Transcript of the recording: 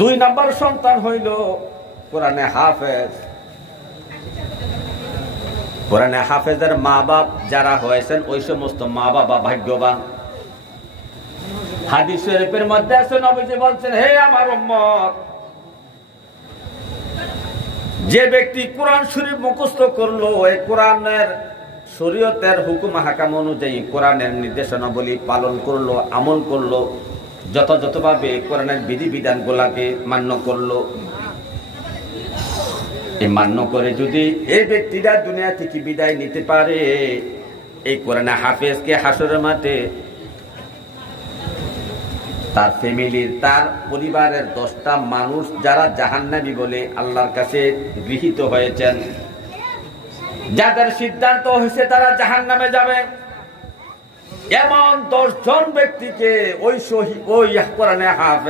দুই নাম্বার সন্তান হইল কোরআনে হাফেজ। কোরআনে হাফেজের মা বাপ যারা হয়েছেন ওই সমস্ত মা বাবা ভাগ্যবান। হাদিস শরীফের মধ্যে আছে, নবীজি বলছেন, হে আমার উম্মত, যে ব্যক্তি কোরআন শরীফ মুখস্থ করলো, এই কোরআনের শরীয়তের হুকুম হাকাম অনুযায়ী কোরআনের নির্দেশনাবলী পালন করলো, আমল করলো, যথাযথভাবে কোরআনের বিধিবিধান গুলাকে মান্য করলো, এই মান্য করে যদি এই ব্যক্তিরা দুনিয়া থেকে বিদায় নিতে পারে, এই কোরআনে হাফেজকে হাসরের মাঠে তার ফ্যামিলির, তার পরিবারের 10টা মানুষ যারা জাহান্নামী বলে আল্লাহর কাছে গৃহীত হয়েছেন, যাদের সিদ্ধান্ত হয়েছে তারা জাহান্নামে যাবে, এমন 10 জন ব্যক্তিকে ওই কোরআনে হাফেজ